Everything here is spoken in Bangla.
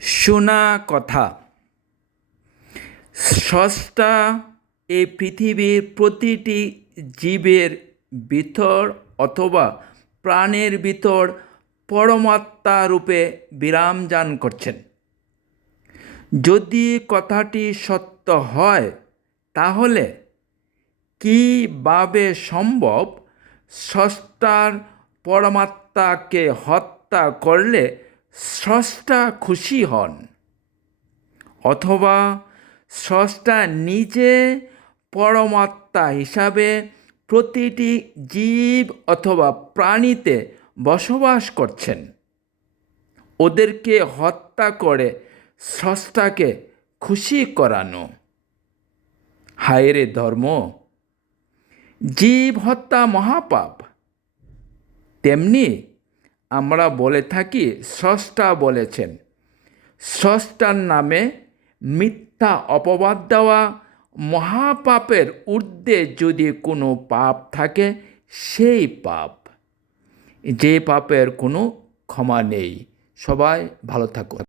শোনা কথা। স্রষ্টা এই পৃথিবীর প্রতিটি জীবের ভিতর অথবা প্রাণের ভিতর পরমাত্মা রূপে বিরামযান করছেন। যদি কথাটি সত্য হয়, তাহলে কীভাবে সম্ভব স্রষ্টার পরমাত্মাকে হত্যা করলে স্রষ্টা খুশি হন, অথবা স্রষ্টা নিজে পরমাত্মা হিসাবে প্রতিটি জীব অথবা প্রাণীতে বসবাস করছেন। ওদেরকে হত্যা করে স্রষ্টাকে খুশি করানো। হায়রে ধর্ম, জীব হত্যা মহাপাপ, তেমনি আমরা বলে থাকি স্রষ্টা বলেছেন। স্রষ্টার নামে মিথ্যা অপবাদ দেওয়া, মহাপাপের ঊর্ধ্বে যদি কোনো পাপ থাকে, সেই পাপ। যে পাপের কোনো ক্ষমা নেই। সবাই ভালো থাকুন।